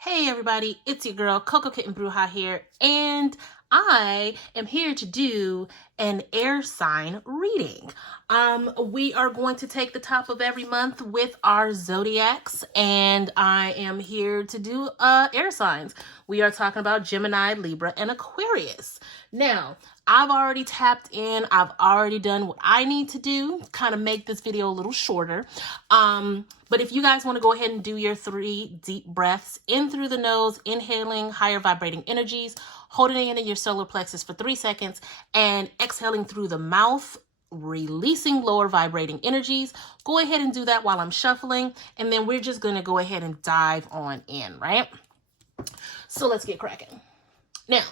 Hey everybody, it's your girl Coco Kitten Bruja here, and I am here to do an air sign reading. We are going to take the top of every month with our zodiacs, and I am here to do air signs. We are talking about Gemini, Libra, and Aquarius. Now, I've already tapped in. I've already done what I need to do, kind of make this video a little shorter. But if you guys want to go ahead and do your 3 deep breaths in through the nose, inhaling higher vibrating energies, holding it in your solar plexus for 3 seconds, and exhaling through the mouth, releasing lower vibrating energies, go ahead and do that while I'm shuffling. And then we're just going to go ahead and dive on in, right? So let's get cracking. Now,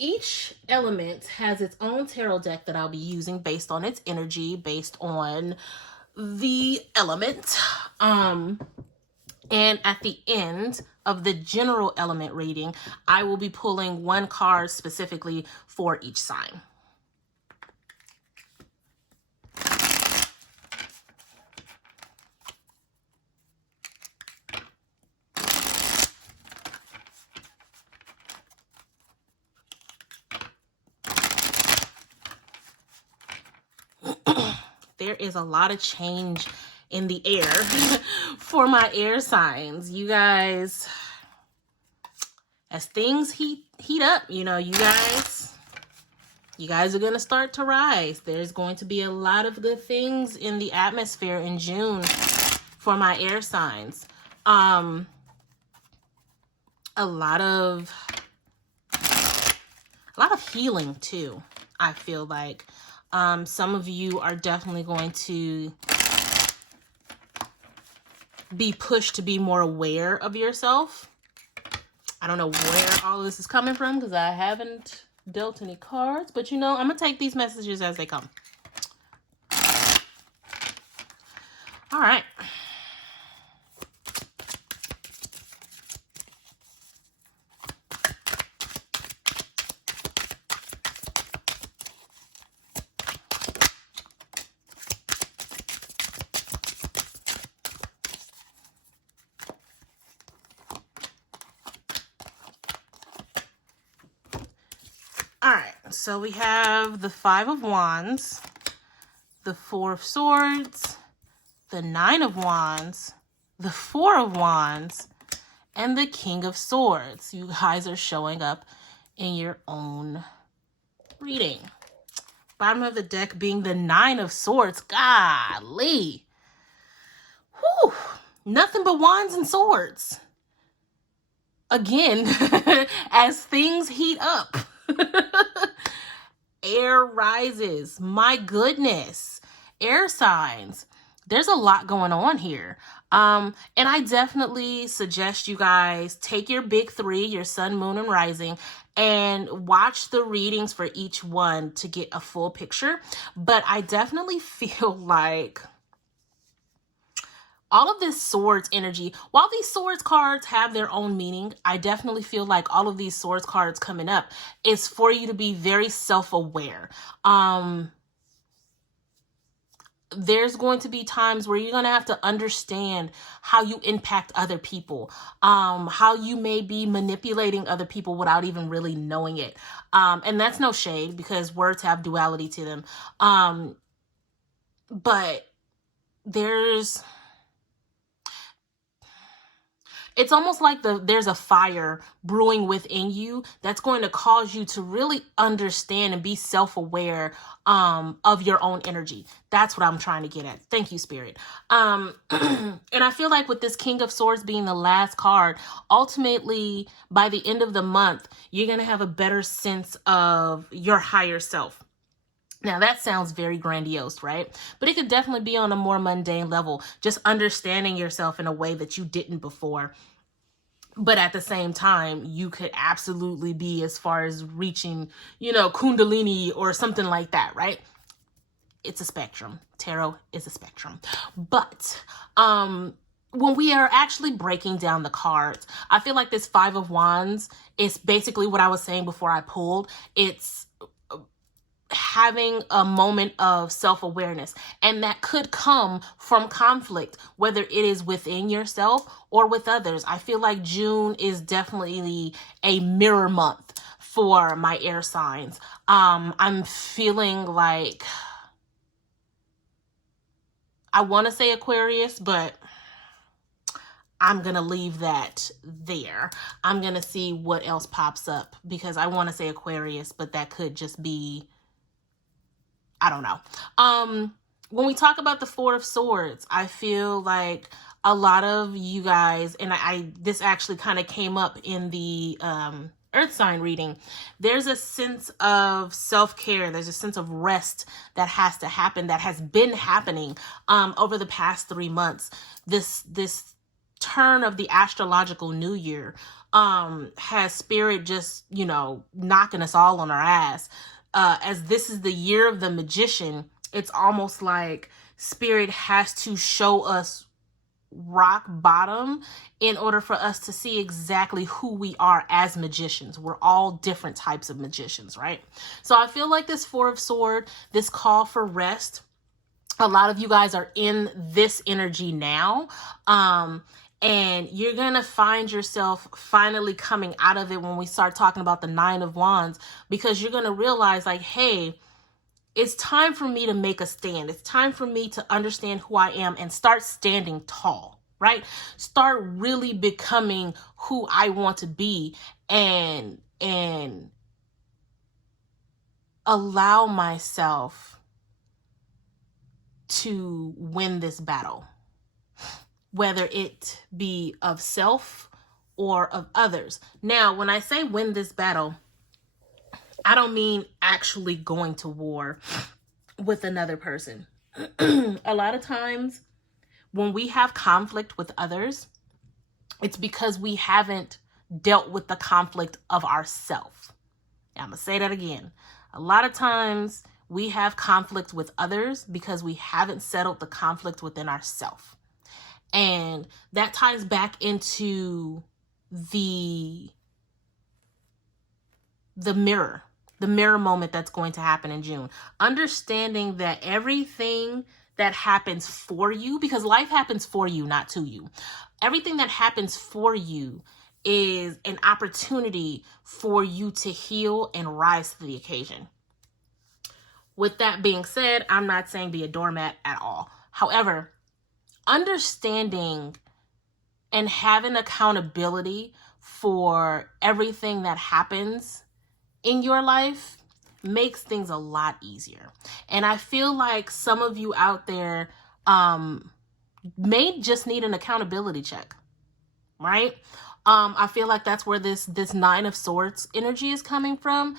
each element has its own tarot deck that I'll be using based on its energy, based on the element. And at the end of the general element reading, I will be pulling one card specifically for each sign. There is a lot of change in the air for my air signs. You guys, as things heat up, you guys are going to start to rise. There's going to be a lot of good things in the atmosphere in June for my air signs. A lot of healing too, I feel like. Some of you are definitely going to be pushed to be more aware of yourself. I don't know where all of this is coming from because I haven't dealt any cards, but I'm going to take these messages as they come. All right. All right, so we have the 5 of Wands, the 4 of Swords, the 9 of Wands, the 4 of Wands, and the King of Swords. You guys are showing up in your own reading. Bottom of the deck being the 9 of Swords. Golly. Whew. Nothing but wands and swords. Again, as things heat up. Air rises. My goodness. Air signs. There's a lot going on here. And I definitely suggest you guys take your big 3, your sun, moon, and rising, and watch the readings for each one to get a full picture. But I definitely feel like all of this swords energy, while these swords cards have their own meaning, I definitely feel like all of these swords cards coming up is for you to be very self-aware. There's going to be times where you're going to have to understand how you impact other people, how you may be manipulating other people without even really knowing it. And that's no shade because words have duality to them. But it's almost like there's a fire brewing within you that's going to cause you to really understand and be self-aware of your own energy. That's what I'm trying to get at. Thank you, Spirit. And I feel like with this King of Swords being the last card, ultimately, by the end of the month, you're going to have a better sense of your higher self. Now, that sounds very grandiose, right? But it could definitely be on a more mundane level, just understanding yourself in a way that you didn't before. But at the same time, you could absolutely be as far as reaching, Kundalini or something like that, right? It's a spectrum. Tarot is a spectrum. But when we are actually breaking down the cards, I feel like this 5 of Wands is basically what I was saying before I pulled. It's having a moment of self-awareness, and that could come from conflict, whether it is within yourself or with others. I feel like June is definitely a mirror month for my air signs. I'm feeling like, I want to say Aquarius, but I'm going to leave that there. I'm going to see what else pops up, because I want to say Aquarius, but that could just be, I don't know. When we talk about the Four of Swords, I feel like a lot of you guys, and this actually kind of came up in the Earth sign reading, there's a sense of self-care, there's a sense of rest that has to happen, that has been happening over the past 3 months. This turn of the astrological new year has Spirit just, knocking us all on our ass. As this is the year of the Magician, it's almost like Spirit has to show us rock bottom in order for us to see exactly who we are as magicians. We're all different types of magicians, right? So I feel like this Four of Swords, this call for rest, a lot of you guys are in this energy now. And you're going to find yourself finally coming out of it when we start talking about the Nine of Wands, because you're going to realize, like, hey, it's time for me to make a stand. It's time for me to understand who I am and start standing tall, right? Start really becoming who I want to be, and allow myself to win this battle, whether it be of self or of others. Now, when I say win this battle, I don't mean actually going to war with another person. A lot of times when we have conflict with others, it's because we haven't dealt with the conflict of ourself. I'm going to say that again. A lot of times we have conflict with others because we haven't settled the conflict within ourselves. And that ties back into the mirror moment that's going to happen in June. Understanding that everything that happens for you, because life happens for you, not to you. Everything that happens for you is an opportunity for you to heal and rise to the occasion. With that being said, I'm not saying be a doormat at all. However, understanding and having accountability for everything that happens in your life makes things a lot easier. And I feel like some of you out there may just need an accountability check, right? I feel like that's where this Nine of Swords energy is coming from.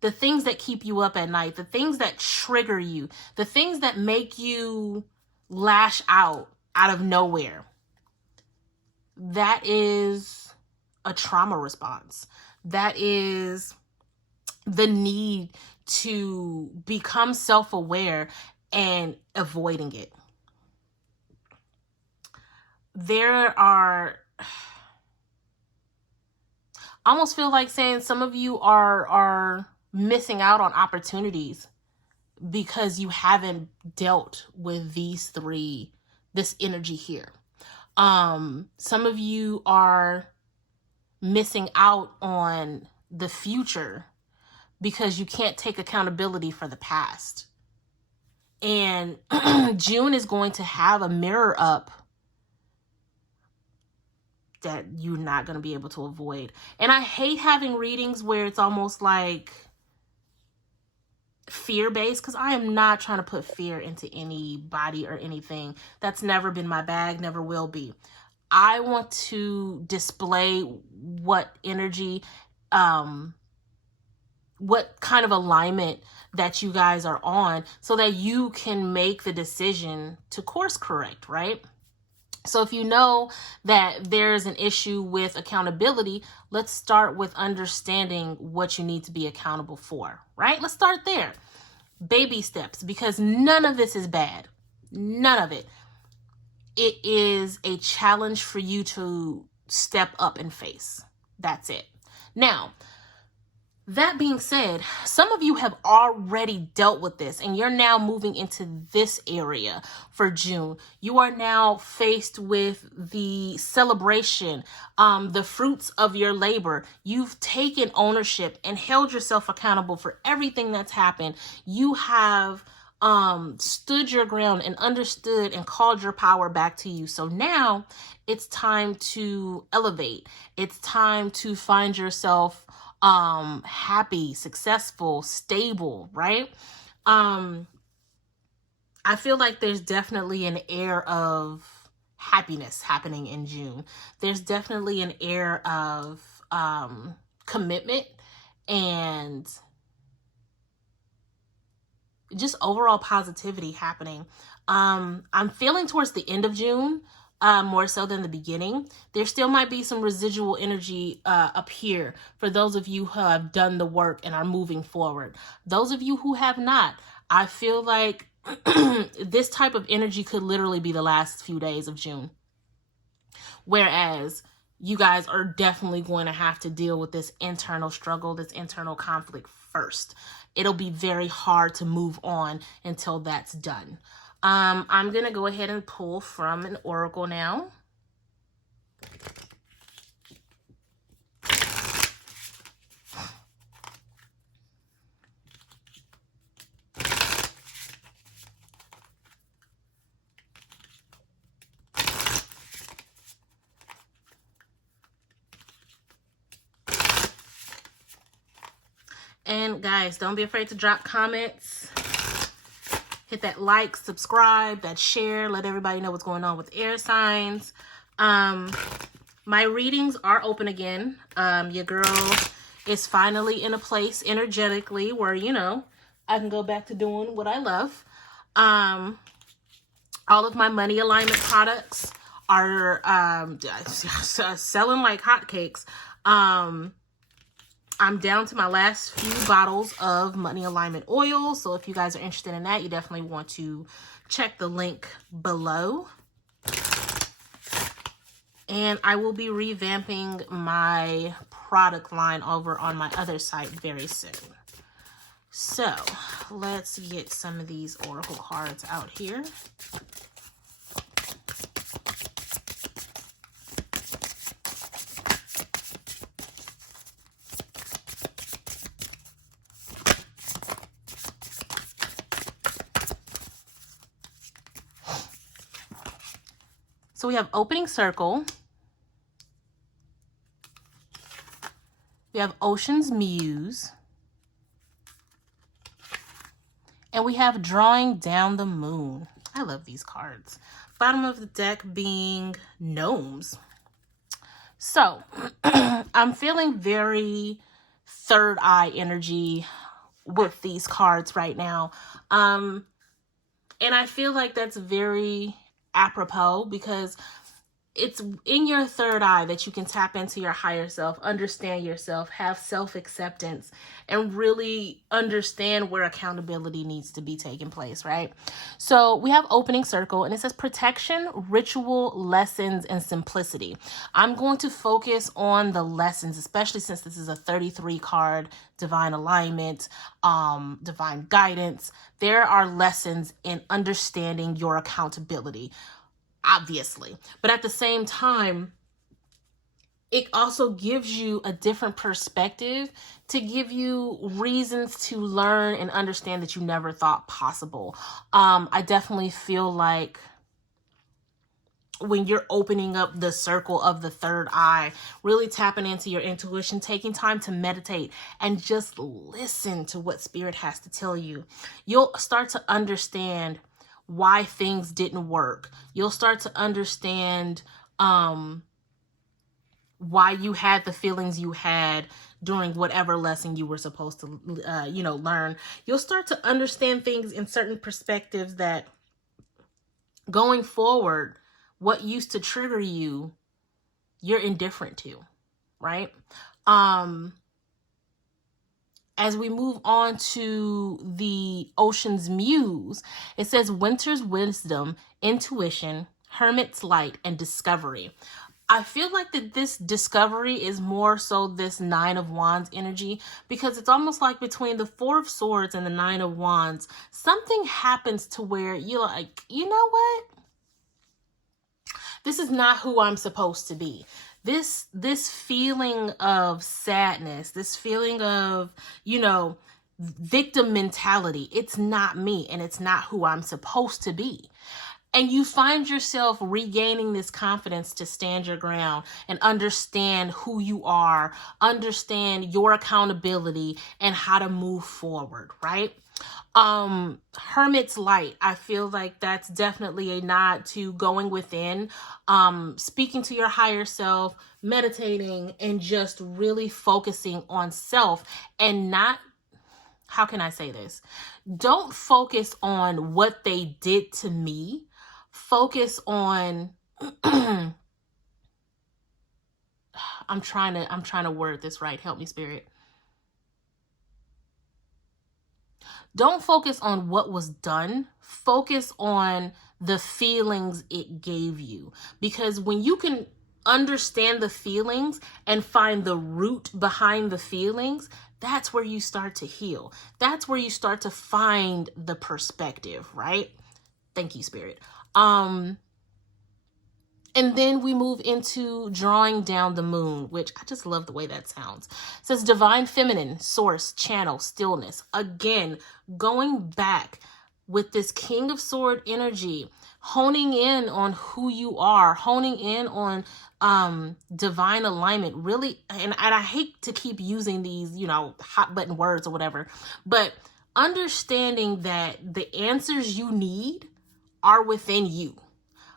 The things that keep you up at night, the things that trigger you, the things that make you lash out of nowhere, that is a trauma response. That is the need to become self-aware and avoiding it. There are, I almost feel like saying some of you are missing out on opportunities because you haven't dealt with this energy here. Some of you are missing out on the future because you can't take accountability for the past. And June is going to have a mirror up that you're not going to be able to avoid. And I hate having readings where it's almost like fear-based, because I am not trying to put fear into anybody or anything. That's never been my bag, never will be. I want to display what energy, what kind of alignment that you guys are on, so that you can make the decision to course correct, right? So if you know that there's an issue with accountability, let's start with understanding what you need to be accountable for, right? Let's start there. Baby steps, because none of this is bad. None of it. It is a challenge for you to step up and face. That's it. Now, That being said, some of you have already dealt with this and you're now moving into this area for June. You are now faced with the celebration, the fruits of your labor. You've taken ownership and held yourself accountable for everything that's happened. You have stood your ground and understood and called your power back to you. So now it's time to elevate. It's time to find yourself happy, successful, stable, right? I feel like there's definitely an air of happiness happening in June. There's definitely an air of commitment and just overall positivity happening. I'm feeling towards the end of June, more so than the beginning. There still might be some residual energy up here for those of you who have done the work and are moving forward. Those of you who have not, I feel like this type of energy could literally be the last few days of June. Whereas you guys are definitely going to have to deal with this internal struggle, this internal conflict first. It'll be very hard to move on until that's done. I'm going to go ahead and pull from an oracle now. And guys, don't be afraid to drop comments. Hit that like, subscribe, that share. Let everybody know what's going on with air signs. My readings are open again. Your girl is finally in a place energetically where, you know, I can go back to doing what I love. All of my money alignment products are selling like hotcakes. I'm down to my last few bottles of money alignment oil. So if you guys are interested in that, you definitely want to check the link below. And I will be revamping my product line over on my other site very soon. So let's get some of these oracle cards out here. So we have opening circle. We have Ocean's Muse. And we have Drawing Down the Moon. I love these cards. Bottom of the deck being Gnomes. So I'm feeling very third eye energy with these cards right now. And I feel like that's very apropos because it's in your third eye that you can tap into your higher self, understand yourself, have self-acceptance, and really understand where accountability needs to be taking place, right? So we have opening circle and it says protection, ritual, lessons, and simplicity. I'm going to focus on the lessons, especially since this is a 33 card divine alignment, divine guidance. There are lessons in understanding your accountability, obviously, but at the same time, it also gives you a different perspective to give you reasons to learn and understand that you never thought possible. I definitely feel like when you're opening up the circle of the third eye, really tapping into your intuition, taking time to meditate and just listen to what spirit has to tell you, you'll start to understand why things didn't work. You'll start to understand why you had the feelings you had during whatever lesson you were supposed to, learn. You'll start to understand things in certain perspectives that going forward, what used to trigger you, you're indifferent to, right? As we move on to the Ocean's Muse, it says winter's wisdom, intuition, hermit's light, and discovery. I feel like that this discovery is more so this Nine of Wands energy, because it's almost like between the Four of Swords and the Nine of Wands, something happens to where you're like, you know what? This is not who I'm supposed to be. This feeling of sadness, this feeling of, you know, victim mentality, it's not me and it's not who I'm supposed to be. And you find yourself regaining this confidence to stand your ground and understand who you are, understand your accountability and how to move forward, right? Hermit's light, I feel like that's definitely a nod to going within, speaking to your higher self, meditating, and just really focusing on self and not, how can I say this? Don't focus on what they did to me. Focus on I'm trying to word this right. Help me, Spirit. Don't focus on what was done. Focus on the feelings it gave you. Because when you can understand the feelings and find the root behind the feelings, that's where you start to heal. That's where you start to find the perspective, right? Thank you, Spirit. And then we move into drawing down the moon, which I just love the way that sounds. It says divine feminine, source, channel, stillness. Again, going back with this King of Sword energy, honing in on who you are, honing in on divine alignment, really. And I hate to keep using these, you know, hot button words or whatever, but understanding that the answers you need are within you.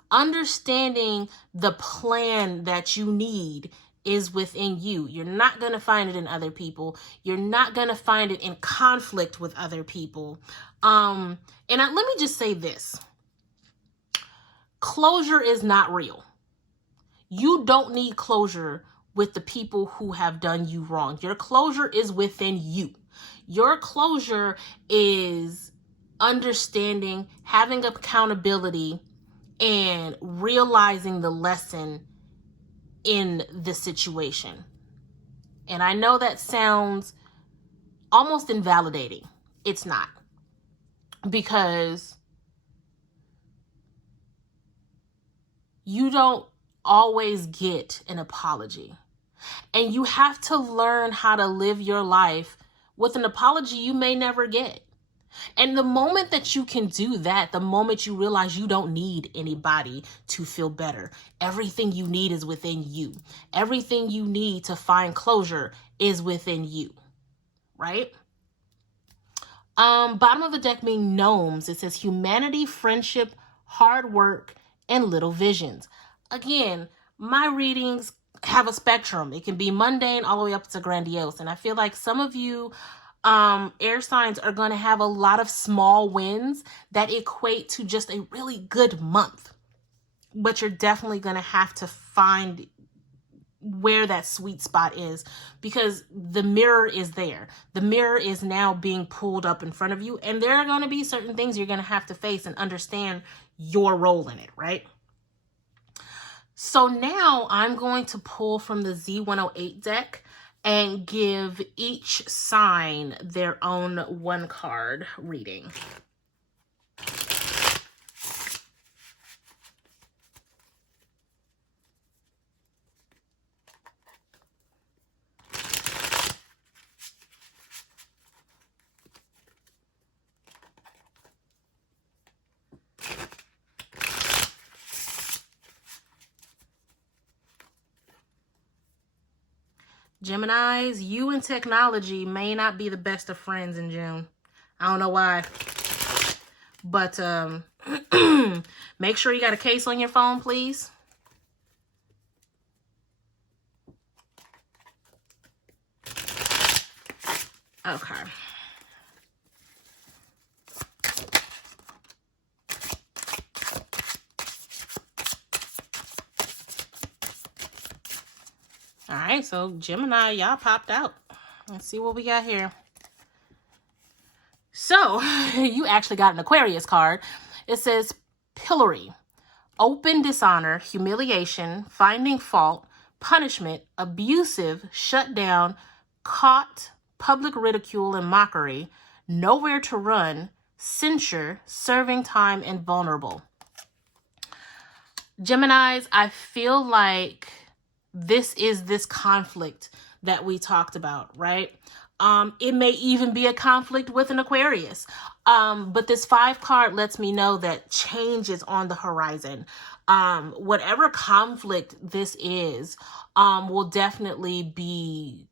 Understanding the plan that you need is within you. You're not going to find it in other people. You're not going to find it in conflict with other people. Let me just say this. Closure is not real. You don't need closure with the people who have done you wrong. Your closure is within you. Your closure is understanding, having accountability, and realizing the lesson in the situation. And I know that sounds almost invalidating. It's not. Because you don't always get an apology. And you have to learn how to live your life with an apology you may never get. And the moment that you can do that, the moment you realize you don't need anybody to feel better, everything you need is within you. Everything you need to find closure is within you, right? Bottom of the deck being gnomes, it says humanity, friendship, hard work, and little visions. Again, my readings have a spectrum. It can be mundane all the way up to grandiose. And I feel like some of you air signs are going to have a lot of small wins that equate to just a really good month. But you're definitely going to have to find where that sweet spot is, because the mirror is there. The mirror is now being pulled up in front of you, and there are going to be certain things you're going to have to face and understand your role in it, right? So now I'm going to pull from the Z108 deck and give each sign their own one card reading. Geminis, you and technology may not be the best of friends in June. I don't know why. But make sure you got a case on your phone, please. Okay. All right, so Gemini, y'all popped out. Let's see what we got here. So, you actually got an Aquarius card. It says pillory, open dishonor, humiliation, finding fault, punishment, abusive, shut down, caught, public ridicule and mockery, nowhere to run, censure, serving time, and vulnerable. Geminis, I feel like this is this conflict that we talked about, right? It may even be a conflict with an Aquarius. But this 5 card lets me know that change is on the horizon. Whatever conflict this is, will definitely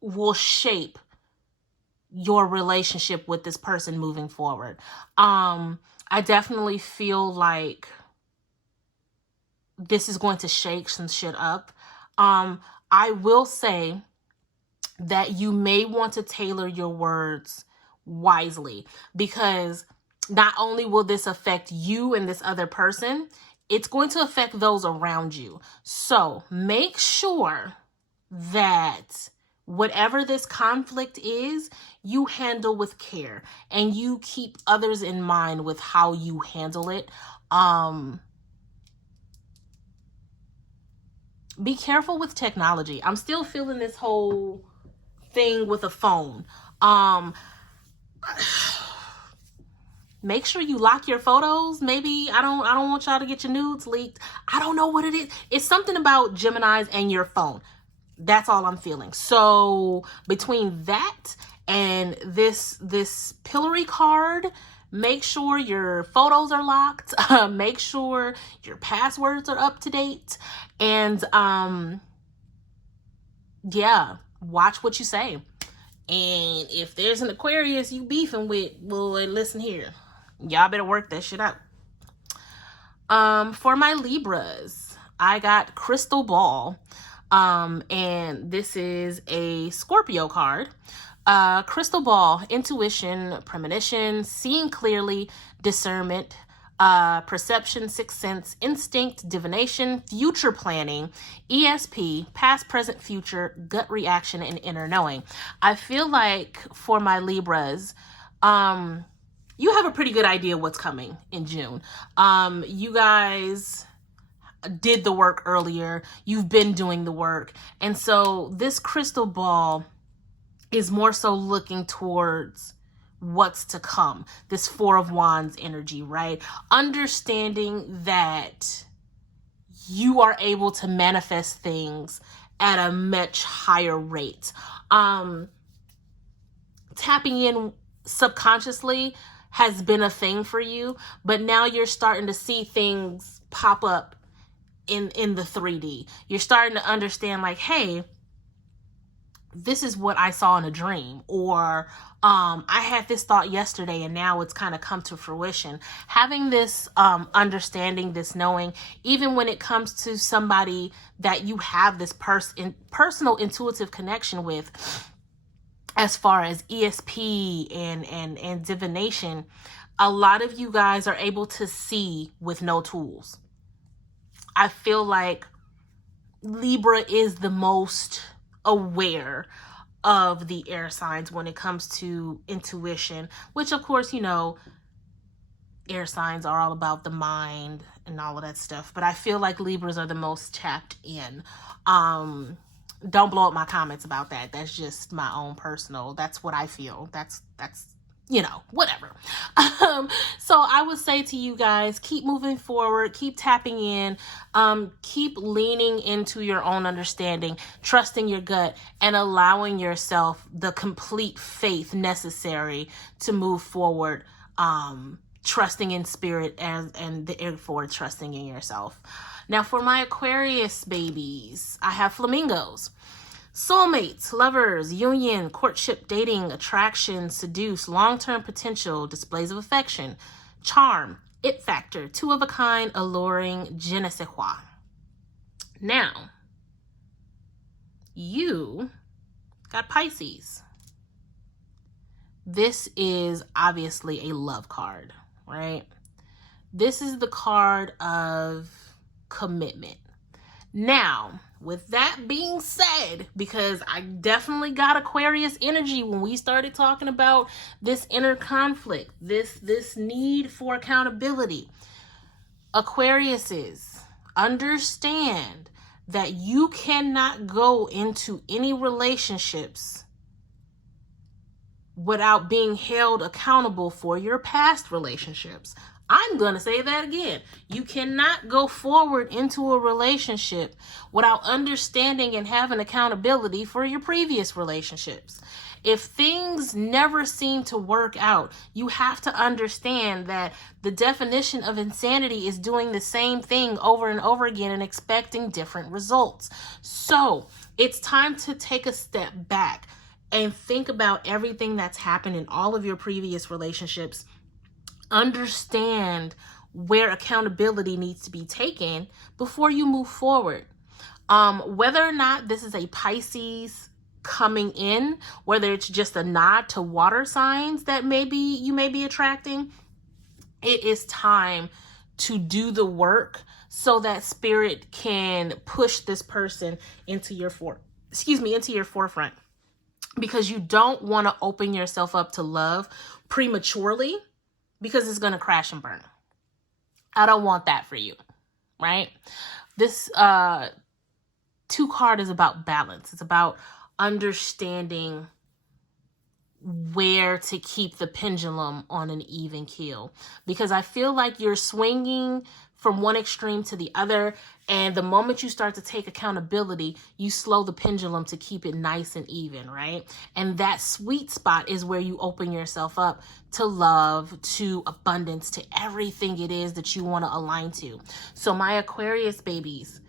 will shape your relationship with this person moving forward. I definitely feel like this is going to shake some shit up. I will say that you may want to tailor your words wisely, because not only will this affect you and this other person, it's going to affect those around you. So make sure that whatever this conflict is, you handle with care and you keep others in mind with how you handle it. Be careful with technology. I'm still feeling this whole thing with a phone. Make sure you lock your photos. Maybe I don't want y'all to get your nudes leaked. I don't know what it is. It's something about Geminis and your phone. That's all I'm feeling. So between that and this pillory card, make sure your photos are locked. Make sure your passwords are up to date. And yeah, watch what you say. And if there's an Aquarius you beefing with, well, listen here. Y'all better work that shit out. For my Libras, I got Crystal Ball. And this is a Scorpio card. Crystal Ball, intuition, premonition, seeing clearly, discernment, perception, sixth sense, instinct, divination, future planning, ESP, past, present, future, gut reaction, and inner knowing. I feel like for my Libras, you have a pretty good idea what's coming in June. You guys did the work earlier. You've been doing the work. And so this crystal ball is more so looking towards what's to come. This 4 of Wands energy, right? Understanding that you are able to manifest things at a much higher rate. Tapping in subconsciously has been a thing for you, but now you're starting to see things pop up in the 3D. You're starting to understand like, hey, this is what I saw in a dream, or I had this thought yesterday and now it's kind of come to fruition. Having this understanding, this knowing, even when it comes to somebody that you have this personal intuitive connection with, as far as ESP and divination, a lot of you guys are able to see with no tools. I feel like Libra is the most aware of the air signs when it comes to intuition, which of course, you know, air signs are all about the mind and all of that stuff. But I feel like Libras are the most tapped in. Don't blow up my comments about that. That's just my own personal, that's what I feel. That's you know, whatever. So I would say to you guys, keep moving forward, keep tapping in, keep leaning into your own understanding, trusting your gut, and allowing yourself the complete faith necessary to move forward, trusting in spirit and therefore trusting in yourself. Now for my Aquarius babies, I have flamingos. Soulmates, lovers, union, courtship, dating, attraction, seduce, long-term potential, displays of affection, charm, it factor, 2 of a kind, alluring, je ne sais quoi. Now, you got Pisces. This is obviously a love card, right? This is the card of commitment. Now, with that being said, because I definitely got Aquarius energy when we started talking about this inner conflict, this need for accountability. Aquariuses, understand that you cannot go into any relationships without being held accountable for your past relationships. I'm going to say that again. You cannot go forward into a relationship without understanding and having accountability for your previous relationships. If things never seem to work out, you have to understand that the definition of insanity is doing the same thing over and over again and expecting different results. So it's time to take a step back and think about everything that's happened in all of your previous relationships. Understand where accountability needs to be taken before you move forward. Whether or not this is a Pisces coming in, whether it's just a nod to water signs that maybe you may be attracting, it is time to do the work so that spirit can push this person into your forefront. Because you don't want to open yourself up to love prematurely, because it's going to crash and burn. I don't want that for you, right? This 2 card is about balance. It's about understanding where to keep the pendulum on an even keel, because I feel like you're swinging from one extreme to the other, and the moment you start to take accountability, you slow the pendulum to keep it nice and even, right? And that sweet spot is where you open yourself up to love, to abundance, to everything it is that you want to align to. So my Aquarius babies,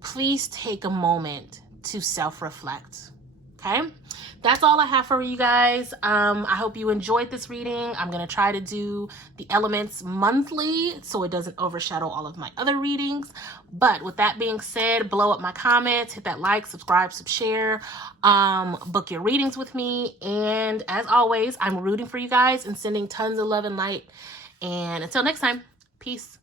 please take a moment to self-reflect. Okay, that's all I have for you guys. I hope you enjoyed this reading. I'm going to try to do the elements monthly so it doesn't overshadow all of my other readings. But with that being said, blow up my comments, hit that like, subscribe, share, book your readings with me. And as always, I'm rooting for you guys and sending tons of love and light. And until next time, peace.